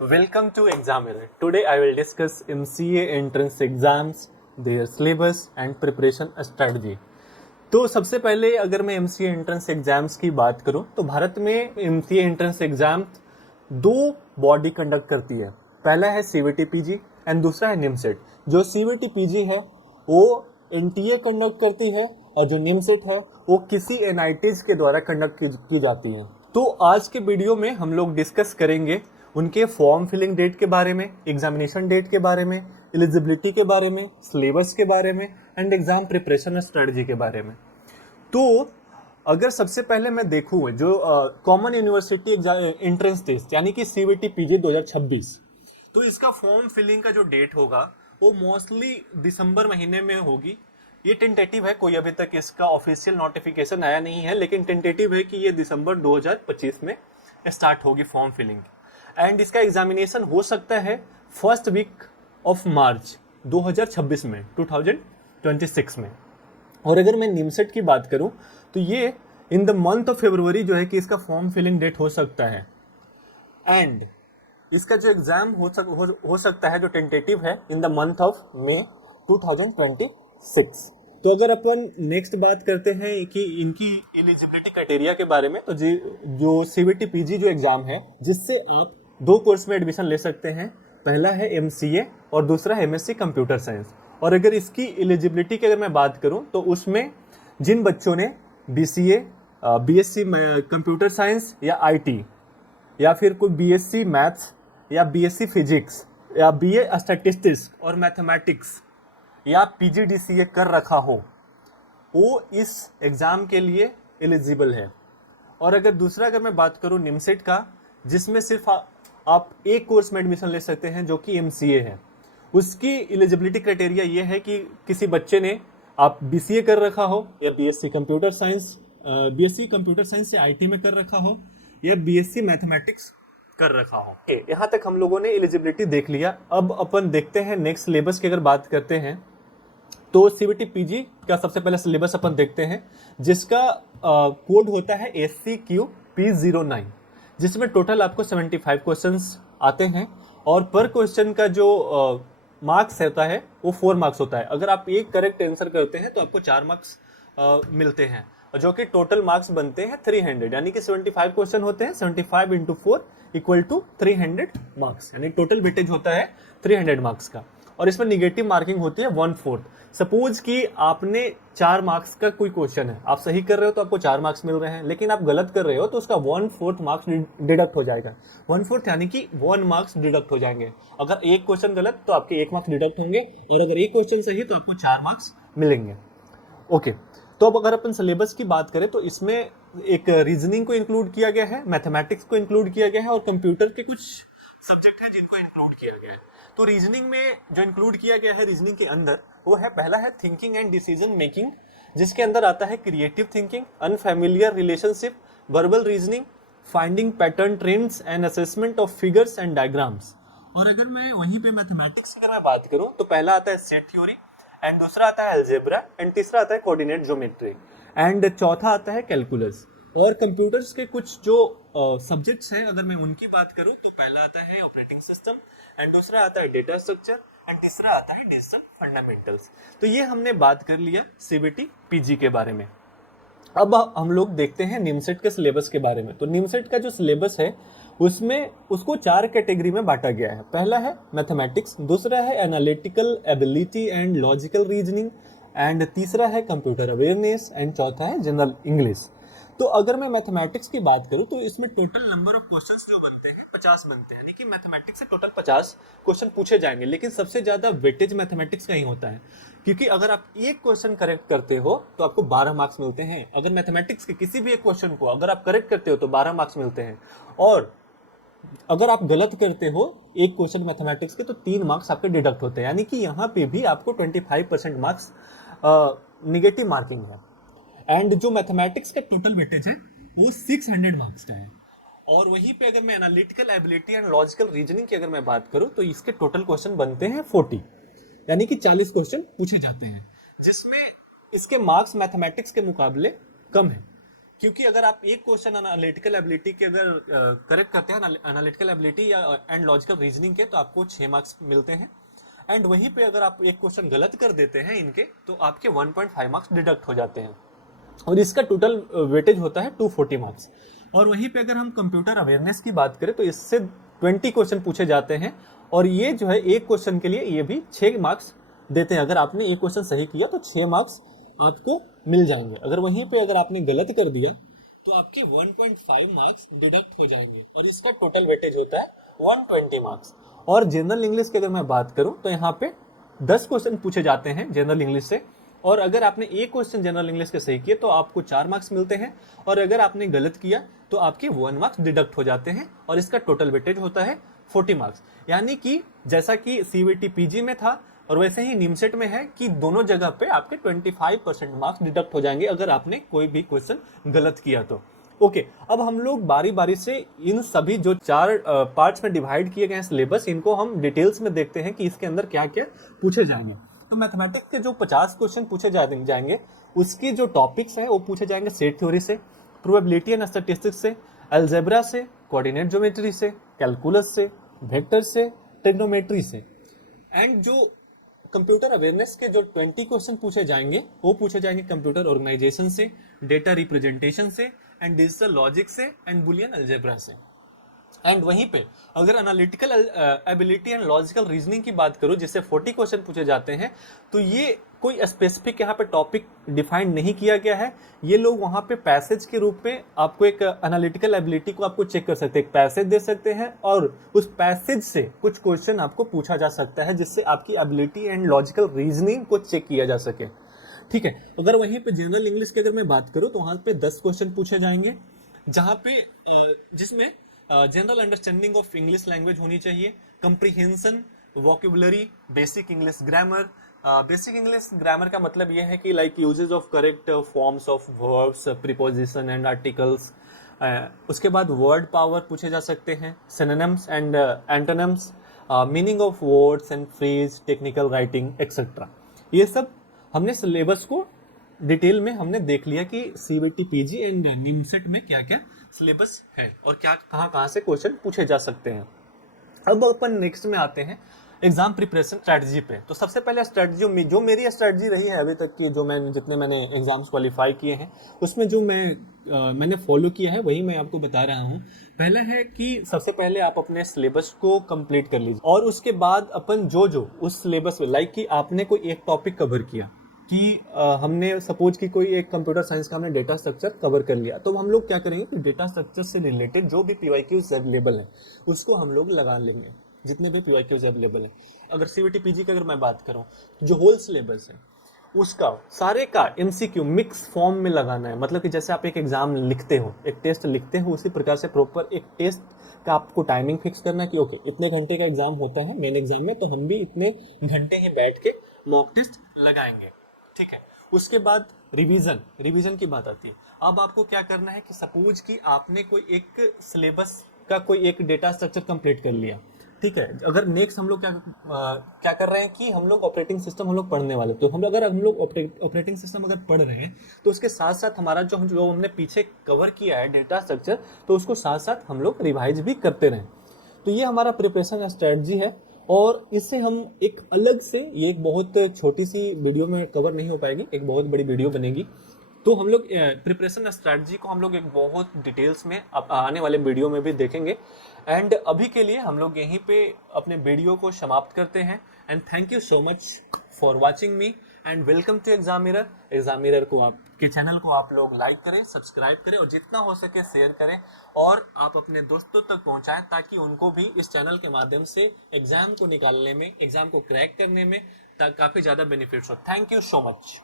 Welcome to Examiner. Today I will discuss MCA entrance exams, their syllabus and preparation strategy. तो सबसे पहले अगर मैं MCA एंट्रेंस एग्जाम्स की बात करूं तो भारत में MCA एंट्रेंस एग्जाम दो बॉडी कंडक्ट करती है। पहला है CVT PG एंड दूसरा है निमसेट। जो CVT PG है वो NTA कंडक्ट करती है और जो निमसेट है वो किसी NITs के द्वारा कंडक्ट की जाती है। तो आज के वीडियो में हम लोग डिस्कस करेंगे उनके फॉर्म फिलिंग डेट के बारे में, एग्जामिनेशन डेट के बारे में, एलिजिबिलिटी के बारे में, सिलेबस के बारे में एंड एग्जाम प्रिपरेशन स्ट्रेटजी के बारे में। तो अगर सबसे पहले मैं देखूँ जो कॉमन यूनिवर्सिटी एंट्रेंस टेस्ट यानी कि CVT PG 2026, तो इसका फॉर्म फिलिंग का जो डेट होगा वो मोस्टली दिसंबर महीने में होगी। ये टेंटेटिव है, कोई अभी तक इसका ऑफिशियल नोटिफिकेशन आया नहीं है, लेकिन टेंटेटिव है कि ये दिसंबर 2025 में स्टार्ट होगी फॉर्म फिलिंग। एंड इसका एग्जामिनेशन हो सकता है फर्स्ट वीक ऑफ मार्च 2026 में, 2026 में। और अगर मैं निमसेट की बात करूं तो ये इन द मंथ ऑफ फरवरी जो है कि इसका फॉर्म फिलिंग डेट हो सकता है। एंड इसका जो एग्जाम हो सकता है जो टेंटेटिव है in the month of May 2026। तो अगर अपन नेक्स्ट बात करते हैं कि इनकी एलिजिबिलिटी क्राइटेरिया के बारे में, तो जो CVT PG जो एग्जाम है जिससे आप दो कोर्स में एडमिशन ले सकते हैं, पहला है MCA और दूसरा है MSc कंप्यूटर साइंस। और अगर इसकी एलिजिबिलिटी की अगर मैं बात करूं तो उसमें जिन बच्चों ने BCA, BSc कंप्यूटर साइंस या IT या फिर कोई BSc मैथ्स या BSc फिजिक्स या BA स्टैटिस्टिक्स और मैथमेटिक्स या PGDCA कर रखा हो, वो इस एग्जाम के लिए एलिजिबल है। और अगर दूसरा अगर मैं बात करूं निमसेट का, जिसमें सिर्फ आप एक कोर्स में एडमिशन ले सकते हैं जो कि MCA है, उसकी एलिजिबिलिटी क्राइटेरिया ये है कि किसी बच्चे ने आप BCA कर रखा हो या BSc computer science, BSc computer science से IT में कर रखा हो या BSc मैथमेटिक्स कर रखा हो। यहाँ तक हम लोगों ने एलिजिबिलिटी देख लिया। अब अपन देखते हैं नेक्स्ट सिलेबस की अगर बात करते हैं तो CVT PG का सबसे पहले सिलेबस अपन देखते हैं, जिसका कोड होता है SCQ-P09, जिसमें टोटल आपको 75 क्वेश्चंस आते हैं और पर क्वेश्चन का जो मार्क्स होता है वो 4 मार्क्स होता है। अगर आप एक करेक्ट आंसर करते हैं तो आपको 4 मार्क्स मिलते हैं, जो कि टोटल मार्क्स बनते हैं 300, यानी कि 75 क्वेश्चन होते हैं, 75 × 4 इक्वल टू 300 मार्क्स, यानी टोटल वेटेज होता है 300 मार्क्स का। और इसमें निगेटिव मार्किंग होती है 1/4। सपोज कि आपने 4 मार्क्स का कोई क्वेश्चन है, आप सही कर रहे हो तो आपको 4 मार्क्स मिल रहे हैं, लेकिन आप गलत कर रहे हो तो उसका 1/4 मार्क्स डिडक्ट हो जाएगा। 1/4 यानी कि 1 मार्क्स डिडक्ट हो जाएंगे। अगर एक क्वेश्चन गलत तो आपके 1 मार्क्स डिडक्ट होंगे, और अगर एक क्वेश्चन सही तो आपको 4 मार्क्स मिलेंगे। ओके, तो अब अगर अपन सिलेबस की बात करें तो इसमें एक रीजनिंग को इंक्लूड किया गया है, मैथमेटिक्स को इंक्लूड किया गया है और कंप्यूटर के कुछ सब्जेक्ट हैं जिनको इंक्लूड किया गया है। तो रीजनिंग में जो इंक्लूड किया गया है रीजनिंग के अंदर, वो है पहला है थिंकिंग एंड डिसीजन मेकिंग, जिसके अंदर आता है creative thinking, unfamiliar relationship, verbal reasoning, finding pattern trends and assessment of figures and diagrams. और अगर मैं वहीं पे मैथमेटिक्स की अगर मैं बात करूं तो पहला आता है सेट थ्योरी एंड दूसरा आता है अलजेब्रा एंड तीसरा आता है कोऑर्डिनेट ज्योमेट्री एंड चौथा आता है कैलकुलस। और कंप्यूटर्स के कुछ जो सब्जेक्ट्स हैं अगर मैं उनकी बात करूं तो पहला आता है ऑपरेटिंग सिस्टम एंड दूसरा आता है डेटा स्ट्रक्चर एंड तीसरा आता है डिजिटल फंडामेंटल्स। तो ये हमने बात कर लिया CVT PG के बारे में। अब हम लोग देखते हैं निमसेट के सिलेबस के बारे में। तो निमसेट का जो सिलेबस है उसमें उसको 4 कैटेगरी में बांटा गया है। पहला है मैथमेटिक्स, दूसरा है analytical ability and logical reasoning and तीसरा है कंप्यूटर अवेयरनेस एंड चौथा है जनरल इंग्लिश। तो अगर मैं मैथमेटिक्स की बात करूं तो इसमें टोटल नंबर ऑफ क्वेश्चंस जो बनते हैं 50 बनते हैं, यानी कि मैथमेटिक्स से टोटल 50 क्वेश्चन पूछे जाएंगे, लेकिन सबसे ज्यादा वेटेज मैथमेटिक्स का ही होता है, क्योंकि अगर आप एक क्वेश्चन करेक्ट करते हो तो आपको 12 मार्क्स मिलते हैं। अगर मैथमेटिक्स के किसी भी एक क्वेश्चन को अगर आप करेक्ट करते हो तो 12 मार्क्स मिलते हैं, और अगर आप गलत करते हो एक क्वेश्चन मैथमेटिक्स के तो 3 मार्क्स आपके डिडक्ट होते हैं, यानी कि यहाँ पे भी आपको 25% मार्क्स निगेटिव मार्किंग है। एंड जो मैथमेटिक्स का टोटल वेटेज है वो 600 मार्क्स का है। और वहीं पे अगर मैं analytical ability and logical reasoning की अगर मैं बात करूं तो इसके टोटल क्वेश्चन बनते हैं 40, यानी कि 40 क्वेश्चन पूछे जाते हैं, जिसमें इसके मार्क्स मैथमेटिक्स के मुकाबले कम है। क्योंकि अगर आप एक क्वेश्चन एनालिटिकल एबिलिटी के अगर करेक्ट करते हैं, एनालिटिकल एबिलिटी या एंड लॉजिकल रीजनिंग के, तो आपको 6 मार्क्स मिलते हैं। एंड वहीं पे अगर आप एक क्वेश्चन गलत कर देते हैं इनके, तो आपके 1.5 मार्क्स डिडक्ट हो जाते हैं, और इसका टोटल वेटेज होता है 240 मार्क्स। और वहीं पे अगर हम कंप्यूटर अवेयरनेस की बात करें तो इससे 20 क्वेश्चन पूछे जाते हैं, और ये जो है एक क्वेश्चन के लिए ये भी 6 मार्क्स देते हैं। अगर आपने एक क्वेश्चन सही किया तो 6 मार्क्स आपको मिल जाएंगे। अगर वहीं पे अगर आपने गलत कर दिया तो आपके 1.5 मार्क्स डिडक्ट हो जाएंगे, और इसका टोटल वेटेज होता है 120 मार्क्स। और जनरल इंग्लिश की अगर मैं बात करूं तो यहाँ पे 10 क्वेश्चन पूछे जाते हैं जनरल इंग्लिश से, और अगर आपने एक क्वेश्चन जनरल इंग्लिश के सही किए तो आपको 4 मार्क्स मिलते हैं, और अगर आपने गलत किया तो आपके 1 मार्क्स डिडक्ट हो जाते हैं, और इसका टोटल वेटेज होता है 40 मार्क्स। यानी कि जैसा कि सीबीटी पीजी में था और वैसे ही निमसेट में है कि दोनों जगह पे आपके 25% मार्क्स डिडक्ट हो जाएंगे अगर आपने कोई भी क्वेश्चन गलत किया तो। ओके, अब हम लोग बारी बारी से इन सभी जो 4 पार्ट्स में डिवाइड किए गए सिलेबस, इनको हम डिटेल्स में देखते हैं कि इसके अंदर क्या क्या पूछे जाएंगे। तो मैथमेटिक्स के जो 50 क्वेश्चन पूछे जाएंगे उसके जो टॉपिक्स हैं वो पूछे जाएंगे सेट थ्योरी से, प्रोबेबिलिटी एंड स्टैटिस्टिक्स से, अलजेब्रा से, कोऑर्डिनेट ज्योमेट्री से, कैलकुलस से, वेक्टर से, ट्रिग्नोमेट्री से। एंड जो कंप्यूटर अवेयरनेस के जो 20 क्वेश्चन पूछे जाएंगे वो पूछे जाएंगे कंप्यूटर ऑर्गेनाइजेशन से, डेटा रिप्रेजेंटेशन से, एंड डिजिटल लॉजिक से, एंड बुलियन अलजेब्रा से। एंड वहीं पे अगर analytical ability and logical reasoning की बात करूं जिससे 40 क्वेश्चन पूछे जाते हैं, तो ये कोई स्पेसिफिक यहाँ पे टॉपिक डिफाइन नहीं किया गया है। ये लोग वहां पे पैसेज के रूप में आपको एक एनालिटिकल एबिलिटी को आपको चेक कर सकते हैं, एक पैसेज दे सकते हैं, और उस पैसेज से कुछ क्वेश्चन आपको पूछा जा सकता है जिससे आपकी एबिलिटी एंड लॉजिकल रीजनिंग को चेक किया जा सके। ठीक है, अगर वहीं पे जनरल इंग्लिश की अगर मैं बात करूं तो वहां पे 10 क्वेश्चन पूछे जाएंगे, जहां पे जिसमें general understanding of English language होनी चाहिए, comprehension, vocabulary, basic English grammar. Basic English grammar का मतलब यह है कि like uses of correct forms of verbs, preposition and articles. उसके बाद वर्ड पावर पूछे जा सकते हैं, synonyms and antonyms, meaning of words and phrase, technical writing etcetera. ये सब हमने सिलेबस को डिटेल में हमने देख लिया कि सीबीटी पीजी एंड निमसेट में क्या क्या सिलेबस है और क्या कहाँ से क्वेश्चन पूछे जा सकते हैं। अब अपन नेक्स्ट में आते हैं एग्जाम प्रिपरेशन स्ट्रेटजी पे। तो सबसे पहले स्ट्रेटजी जो मेरी स्ट्रेटजी रही है अभी तक की, जो जितने मैंने एग्जाम्स क्वालिफाई किए हैं उसमें जो मैंने फॉलो किया है वही मैं आपको बता रहा हूँ। पहला है कि सबसे पहले आप अपने सिलेबस को कंप्लीट कर लीजिए, और उसके बाद अपन जो उस सिलेबस में लाइक कि आपने कोई एक टॉपिक कवर किया, कि हमने सपोज कि कोई एक कंप्यूटर साइंस का हमने डेटा स्ट्रक्चर कवर कर लिया, तो हम लोग क्या करेंगे कि डेटा स्ट्रक्चर से रिलेटेड जो भी पीवाईक्यूज अवेलेबल है उसको हम लोग लगा लेंगे, जितने भी पीवाईक्यूज अवेलेबल है। अगर सीबीटी पीजी की अगर मैं बात करूं, जो होल सिलेबस है उसका सारे का एमसीक्यू मिक्स फॉर्म में लगाना है। मतलब कि जैसे आप एक एग्जाम लिखते हो, एक टेस्ट लिखते हो, उसी प्रकार से प्रॉपर एक टेस्ट का आपको टाइमिंग फिक्स करना है कि ओके इतने घंटे का एग्जाम होता है मेन एग्जाम में, तो हम भी इतने घंटे ही बैठ के मॉक टेस्ट लगाएंगे। ठीक है, उसके बाद रिवीजन की बात आती है। अब आपको क्या करना है कि सपोज कि आपने कोई एक सिलेबस का कोई एक डेटा स्ट्रक्चर कंप्लीट कर लिया, ठीक है। अगर नेक्स्ट हम लोग क्या कर रहे हैं कि हम लोग ऑपरेटिंग सिस्टम हम लोग पढ़ने वाले, तो हम लोग ऑपरेटिंग सिस्टम अगर पढ़ रहे हैं तो उसके साथ साथ हमारा जो हमने पीछे कवर किया है डेटा स्ट्रक्चर, तो उसको साथ साथ हम लोग रिवाइज भी करते रहें। तो ये हमारा प्रिपरेशन स्ट्रेटजी है, और इससे हम एक अलग से, ये एक बहुत छोटी सी वीडियो में कवर नहीं हो पाएगी, एक बहुत बड़ी वीडियो बनेगी। तो हम लोग प्रिपरेशन स्ट्रेटजी को हम लोग एक बहुत डिटेल्स में आने वाले वीडियो में भी देखेंगे। एंड अभी के लिए हम लोग यहीं पे अपने वीडियो को समाप्त करते हैं। And thank you so much for watching me and welcome to Exam Mirror को आपके चैनल को आप लोग लाइक करें, सब्सक्राइब करें, और जितना हो सके शेयर करें, और आप अपने दोस्तों तक पहुंचाएं ताकि उनको भी इस चैनल के माध्यम से एग्जाम को निकालने में, एग्जाम को क्रैक करने में काफी ज्यादा बेनिफिट्स हो। Thank you so much.